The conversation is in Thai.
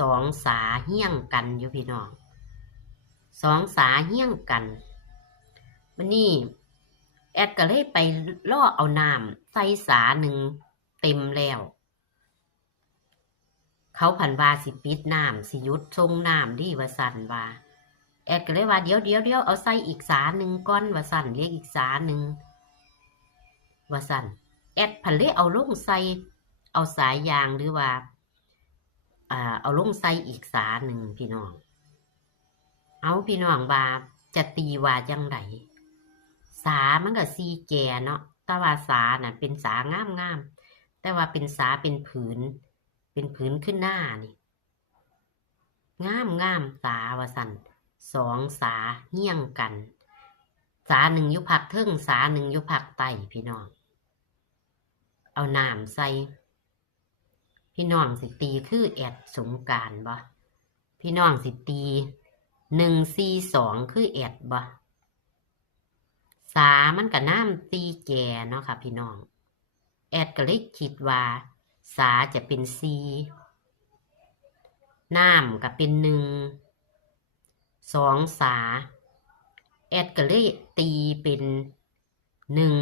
สองสาเฮี้ยงกันอยู่พี่น้องสองสาเฮี้ยงกันวันนี้แอดก็เลยไปล่อเอาน้ำใส่สาหนึ่งเต็มแล้วเขาผันว่าสิปิดน้ำสิยุดทรงน้ำดีว่าสั่นว่าแอดก็เลยว่าเดี๋ยวเอาใส่อีกสาหนึ่งก้อนว่าสั่นเรียกอีกสาหนึ่งว่าสั่นแอดผันเลยเอาลงใส่เอาสายยางหรือว่าเอาลงใส่อีกสาหนึ่งพี่น้องเอาพี่น้องว่าจะตีว่าจังไดสามันก็สีแก่เนาะแต่ว่าสาน่ะเป็นสางามแต่ว่าเป็นสาเป็นผืนขึ้นหน้านี่งามสาว่าสั่นสองสาเฮี้ยงกันสาหนึ่งอยู่ภาคเทิงสาหนึ่งอยู่ภาคใต้พี่น้องเอาน้ำใส่พี่น้องสิตีคือแอดสงกรานต์บ่พี่น้องสิตี142คือแอดบ่สามันก็น้ำตีแก่เนาะค่ะพี่น้องแอดก็เลยคิดว่าสาจะเป็น4น้ำก็เป็น1 2 สาแอดก็เลยตีเป็น1